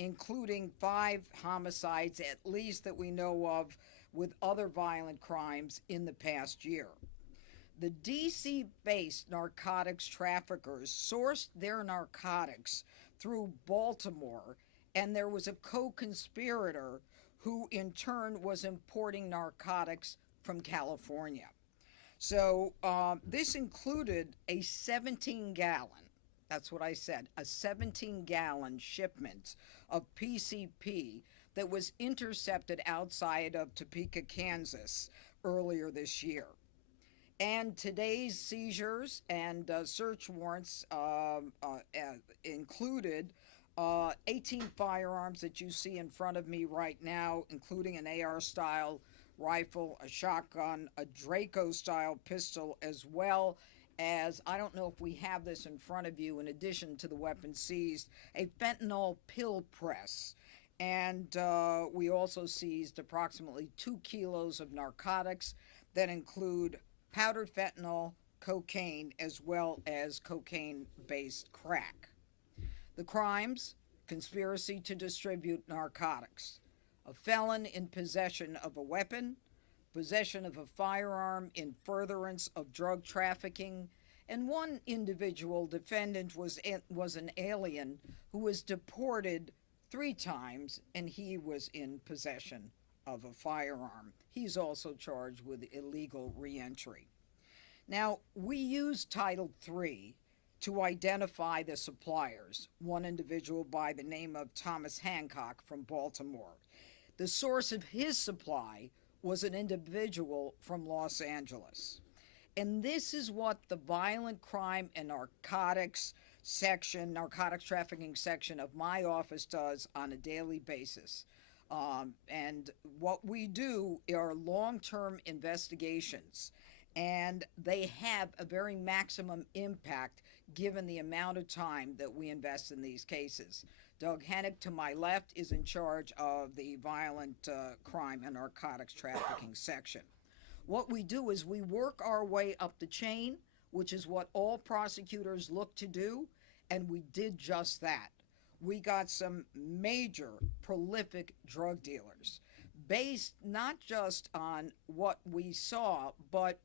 including 5 homicides, at least that we know of, with other violent crimes in the past year. The DC based narcotics traffickers sourced their narcotics through Baltimore, and there was a co conspirator who, in turn, was importing narcotics from California. So this included a 17-gallon, that's what I said, a 17-gallon shipment of PCP that was intercepted outside of Topeka, Kansas earlier this year. And today's seizures and search warrants included 18 firearms that you see in front of me right now, including an AR style rifle, a shotgun, a Draco style pistol, as well as, I don't know if we have this in front of you, in addition to the weapons seized, a fentanyl pill press. And we also seized approximately 2 kilos of narcotics that include powdered fentanyl, cocaine, as well as cocaine-based crack. The crimes: conspiracy to distribute narcotics, a felon in possession of a weapon, possession of a firearm in furtherance of drug trafficking, and one individual defendant was an alien who was deported 3 times, and he was in possession of a firearm. He's also charged with illegal reentry. Now, we use Title III to identify the suppliers, one individual by the name of Thomas Hancock from Baltimore. The source of his supply was an individual from Los Angeles. And this is what the violent crime and narcotics trafficking section of my office does on a daily basis. And what we do are long-term investigations, and they have a very maximum impact given the amount of time that we invest in these cases. Doug Hennick, to my left, is in charge of the violent crime and narcotics trafficking section. What we do is we work our way up the chain, which is what all prosecutors look to do, and we did just that. We got some major prolific drug dealers based not just on what we saw, but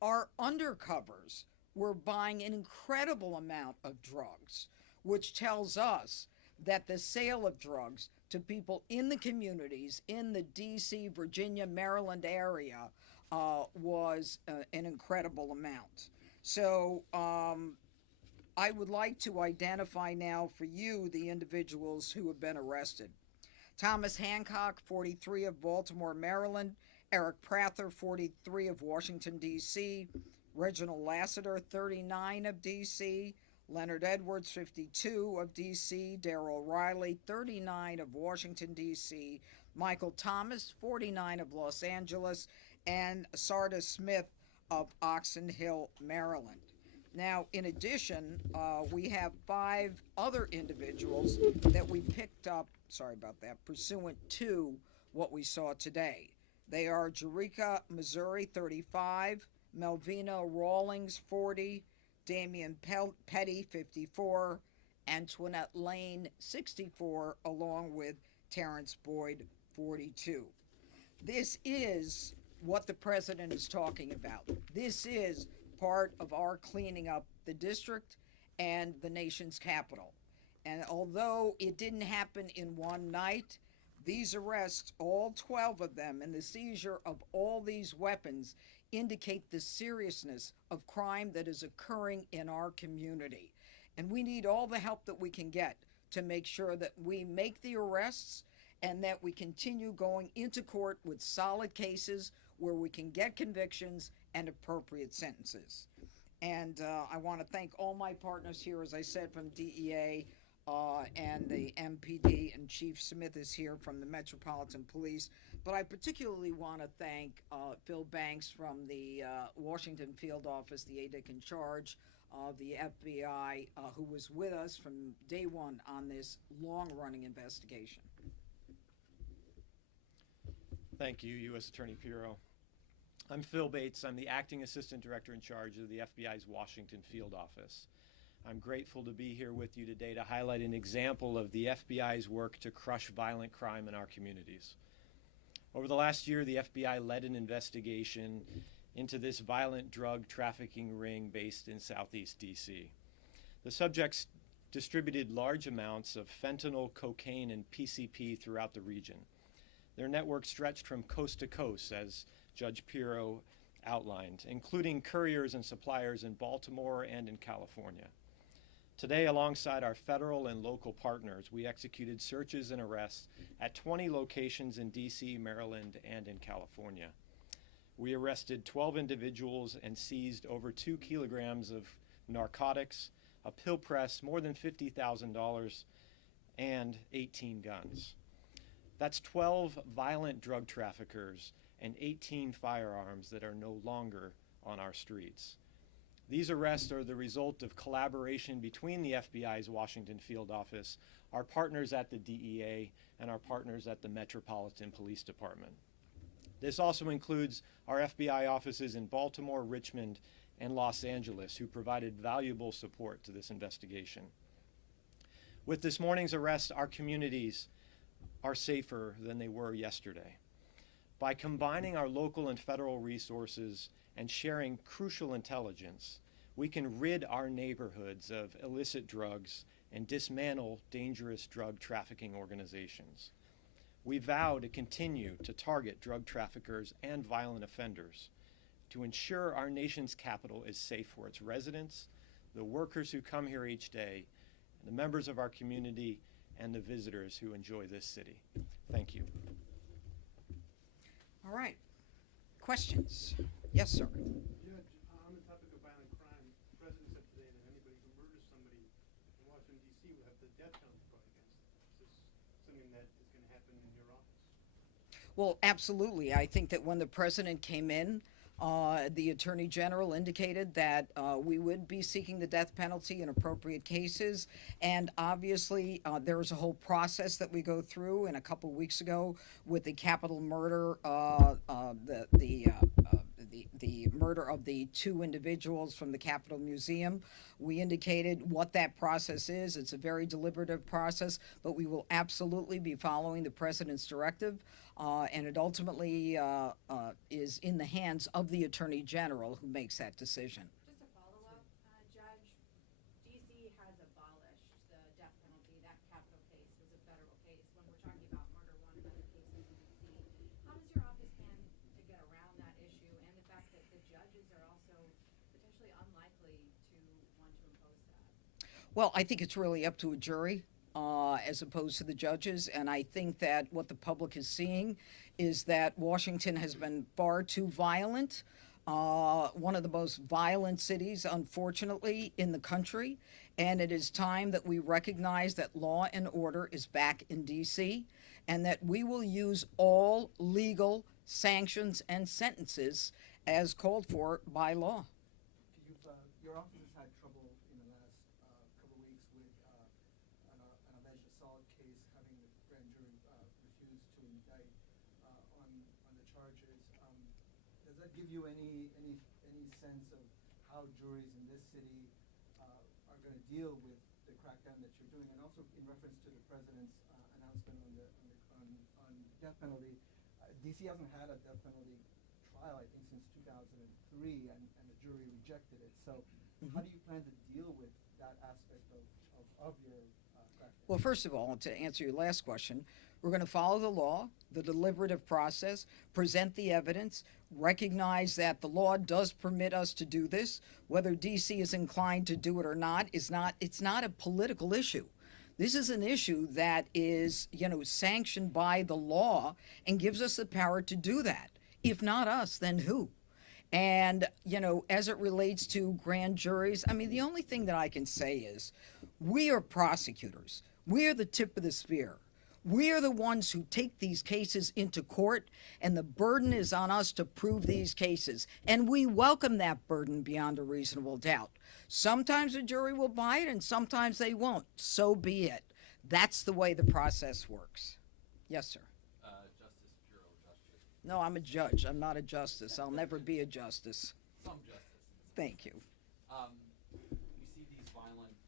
our undercovers were buying an incredible amount of drugs, which tells us that the sale of drugs to people in the communities in the DC, Virginia, Maryland area was an incredible amount. So I would like to identify now for you the individuals who have been arrested. Thomas Hancock, 43, of Baltimore, Maryland. Eric Prather, 43, of Washington, D.C. Reginald Lassiter, 39, of D.C. Leonard Edwards, 52, of D.C. Darrell Riley, 39, of Washington, D.C. Michael Thomas, 49, of Los Angeles. And Sardis Smith of Oxon Hill, Maryland. Now, in addition, we have 5 other individuals that we picked up, pursuant to what we saw today. They are Jericka, Missouri, 35, Melvina Rawlings, 40, Damian Petty, 54, Antoinette Lane, 64, along with Terrence Boyd, 42. This is what the president is talking about. This is part of our cleaning up the district and the nation's capital. And although it didn't happen in one night, these arrests, all 12 of them, and the seizure of all these weapons indicate the seriousness of crime that is occurring in our community. And we need all the help that we can get to make sure that we make the arrests and that we continue going into court with solid cases where we can get convictions and appropriate sentences. And I want to thank all my partners here, as I said, from DEA and the MPD, and Chief Smith is here from the Metropolitan Police. But I particularly want to thank Phil Banks from the Washington Field Office, the ADIC in charge of the FBI, who was with us from day one on this long-running investigation. Thank you, U.S. Attorney Pirro. I'm Phil Bates. I'm the Acting Assistant Director in charge of the FBI's Washington Field Office. I'm grateful to be here with you today to highlight an example of the FBI's work to crush violent crime in our communities. Over the last year, the FBI led an investigation into this violent drug trafficking ring based in Southeast DC. The subjects distributed large amounts of fentanyl, cocaine, and PCP throughout the region. Their network stretched from coast to coast, as Judge Pirro outlined, including couriers and suppliers in Baltimore and in California. Today, alongside our federal and local partners, we executed searches and arrests at 20 locations in DC, Maryland, and in California. We arrested 12 individuals and seized over 2 kilograms of narcotics, a pill press, more than $50,000, and 18 guns. That's 12 violent drug traffickers and 18 firearms that are no longer on our streets. These arrests are the result of collaboration between the FBI's Washington field office, our partners at the DEA, and our partners at the Metropolitan Police Department. This also includes our FBI offices in Baltimore, Richmond, and Los Angeles, who provided valuable support to this investigation. With this morning's arrest, our communities are safer than they were yesterday. By combining our local and federal resources and sharing crucial intelligence, we can rid our neighborhoods of illicit drugs and dismantle dangerous drug trafficking organizations. We vow to continue to target drug traffickers and violent offenders to ensure our nation's capital is safe for its residents, the workers who come here each day, the members of our community, and the visitors who enjoy this city. Thank you. All right. Questions? Yes, sir. Judge, on the topic of violent crime, the president said today that anybody who murders somebody in Washington, D.C. will have the death penalty brought against them. Is this something that is going to happen in your office? Well, absolutely. I think that when the president came in, the Attorney General indicated that we would be seeking the death penalty in appropriate cases. And obviously, there is a whole process that we go through. And a couple of weeks ago, with the capital murder, the murder of the 2 individuals from the Capitol Museum, we indicated what that process is. It's a very deliberative process, but we will absolutely be following the president's directive. And it ultimately is in the hands of the Attorney General who makes that decision. Just a follow-up, Judge, D.C. has abolished the death penalty. That capital case was a federal case. When we're talking about murder one and other cases in D.C., how does your office plan to get around that issue and the fact that the judges are also potentially unlikely to want to impose that? Well, I think it's really up to a jury. As opposed to the judges. And I think that what the public is seeing is that Washington has been far too violent, one of the most violent cities, unfortunately, in the country. And it is time that we recognize that law and order is back in D.C. and that we will use all legal sanctions and sentences as called for by law. Your office has had trouble in the last couple of weeks with an alleged assault case, having the grand jury refuse to indict on the charges. Does that give you any sense of how juries in this city are going to deal with the crackdown that you're doing? And also in reference to the president's announcement on death penalty, DC hasn't had a death penalty trial, I think, since 2003, and the jury rejected it. So how do you plan to deal with that aspect of your crackdown? Well, first of all, to answer your last question, we're going to follow the law, the deliberative process, present the evidence, recognize that the law does permit us to do this. Whether DC is inclined to do it or not, it's not a political issue. This is an issue that is, sanctioned by the law and gives us the power to do that. If not us, then who? And, as it relates to grand juries, the only thing that I can say is we are prosecutors. We are the tip of the spear. We are the ones who take these cases into court, and the burden is on us to prove these cases. And we welcome that burden beyond a reasonable doubt. Sometimes a jury will buy it, and sometimes they won't. So be it. That's the way the process works. Yes, sir. Justice Pirro, Justice. No, I'm a judge. I'm not a justice. I'll never be a justice. Some justice. Thank you. We see these violent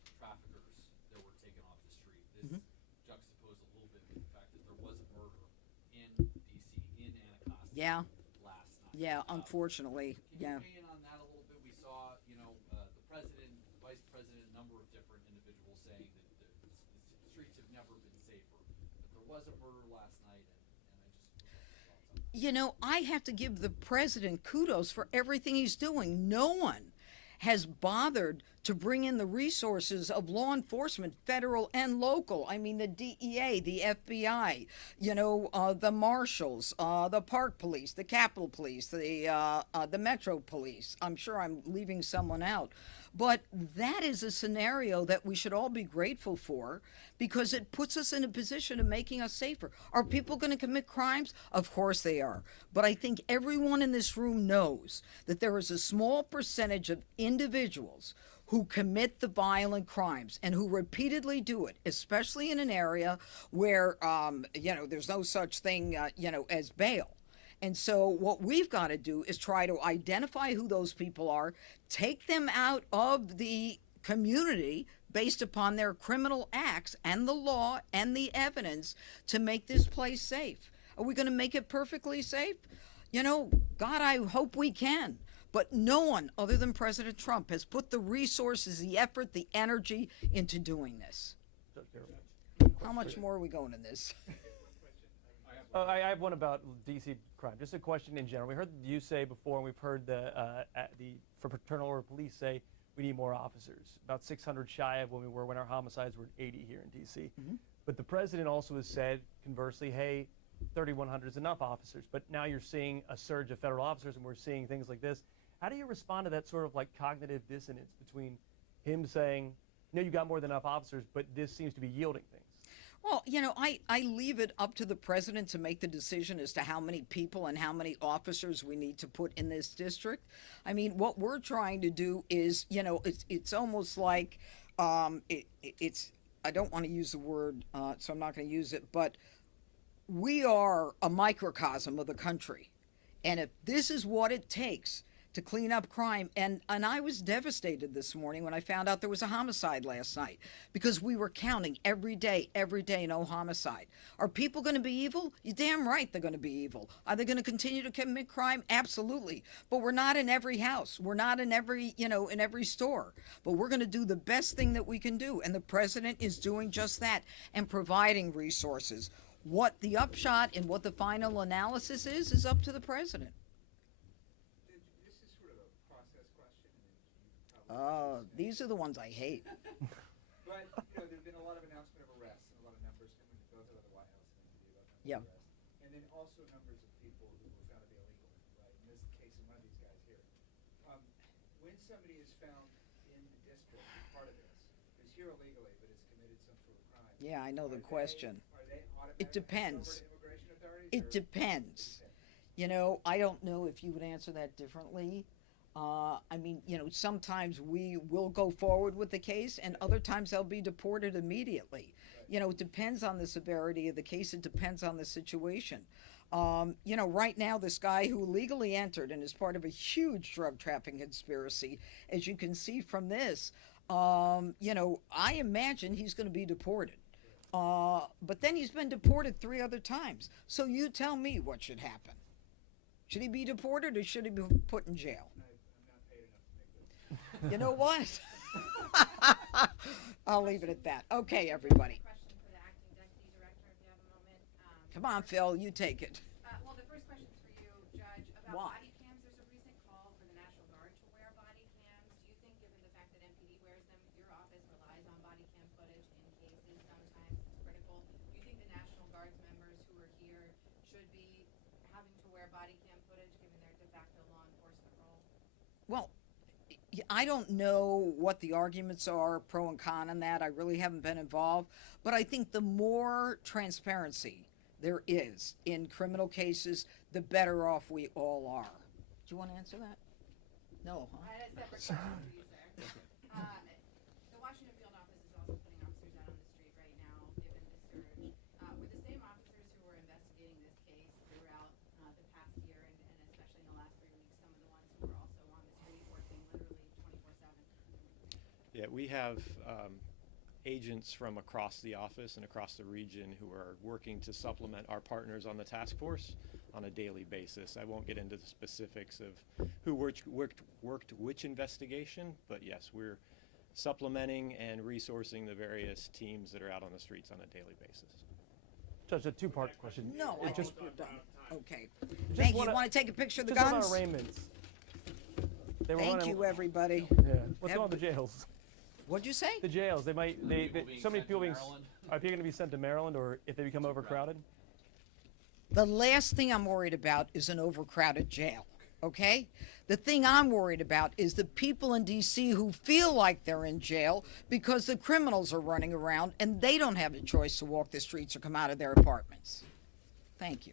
in DC, in Anacostia. Yeah. Last night. Yeah, unfortunately, yeah. Can you weigh in on that a little bit? We saw, the president, the vice president, a number of different individuals saying that the streets have never been safer. But there was a murder last night, and I just would like your thoughts on that. You know, I have to give the president kudos for everything he's doing. No one has bothered to bring in the resources of law enforcement, federal and local. I mean, the DEA, the FBI, the marshals, the park police, the Capitol Police, the Metro Police. I'm sure I'm leaving someone out. But that is a scenario that we should all be grateful for because it puts us in a position of making us safer. Are people going to commit crimes? Of course they are. But I think everyone in this room knows that there is a small percentage of individuals who commit the violent crimes and who repeatedly do it, especially in an area where, there's no such thing, as bail. And so what we've got to do is try to identify who those people are, take them out of the community based upon their criminal acts and the law and the evidence to make this place safe. Are we going to make it perfectly safe? God, I hope we can. But no one other than President Trump has put the resources, the effort, the energy into doing this. How much more are we going in this? I have one about DC crime. Just a question in general. We heard you say before, and we've heard for fraternal order police say we need more officers. About 600 shy of when we were when our homicides were 80 here in DC. Mm-hmm. But the president also has said, conversely, hey, 3,100 is enough officers. But now you're seeing a surge of federal officers, and we're seeing things like this. How do you respond to that sort of like cognitive dissonance between him saying, you got more than enough officers, but this seems to be yielding things? Well, I leave it up to the president to make the decision as to how many people and how many officers we need to put in this district. I mean, what we're trying to do is, it's almost like, it's, I don't want to use the word, so I'm not going to use it, but we are a microcosm of the country. And if this is what it takes to clean up crime, and I was devastated this morning when I found out there was a homicide last night because we were counting every day, no homicide. Are people going to be evil? You're damn right they're going to be evil. Are they going to continue to commit crime? Absolutely. But we're not in every house. We're not in every, in every store. But we're going to do the best thing that we can do. And the president is doing just that and providing resources. What the upshot and what the final analysis is up to the president. These are the ones I hate. But, there's been a lot of announcement of arrests and a lot of numbers coming both out of the White House and the about Yeah. arrests. And then also numbers of people who were found to be illegal, right? In this case, in one of these guys here. When somebody is found in the district as part of this, who's here illegally but has committed some sort of crime. Yeah, I know the question. Are they automatically It depends. over to immigration authorities? It depends. I don't know if you would answer that differently. Sometimes we will go forward with the case and other times they'll be deported immediately. It depends on the severity of the case. It depends on the situation. Right now, this guy who illegally entered and is part of a huge drug trafficking conspiracy, as you can see from this, I imagine he's going to be deported. But then he's been deported 3 other times. So you tell me what should happen. Should he be deported or should he be put in jail? You know what? I'll leave it at that. Okay, everybody. Question for the acting deputy director, if you have a moment. Come on, Phil, you take it. Well, the first question is for you, Judge, about Why? body cams. There's a recent call for the National Guard to wear body cams. Do you think, given the fact that MPD wears them, your office relies on body cam footage in cases sometimes it's critical? Do you think the National Guard's members who are here should be having to wear body cam footage given their de facto law enforcement role? Well, I don't know what the arguments are, pro and con on that. I really haven't been involved. But I think the more transparency there is in criminal cases, the better off we all are. Do you want to answer that? No, huh? I had a separate question for you, sir. The Washington field office is also putting officers out on the street right now, given the surge. Were the same officers who were investigating this case throughout the past year, and especially in the last 3 weeks, some of the ones who were also on the street working literally 24/7? Yeah, we have agents from across the office and across the region who are working to supplement our partners on the task force on a daily basis. I won't get into the specifics of who worked which investigation, but yes, we're supplementing and resourcing the various teams that are out on the streets on a daily basis. Judge, a two-part question. No, I Just think we're done. Okay. Thank you. You want to take a picture of the guns? on arraignments. They were Thank running- you, everybody. Yeah. What's going on with the jails? What'd you say? The jails. They might. So many people being. Maryland? Are people going to be sent to Maryland, or if they become overcrowded? The last thing I'm worried about is an overcrowded jail, okay? The thing I'm worried about is the people in D.C. who feel like they're in jail because the criminals are running around and they don't have a choice to walk the streets or come out of their apartments. Thank you.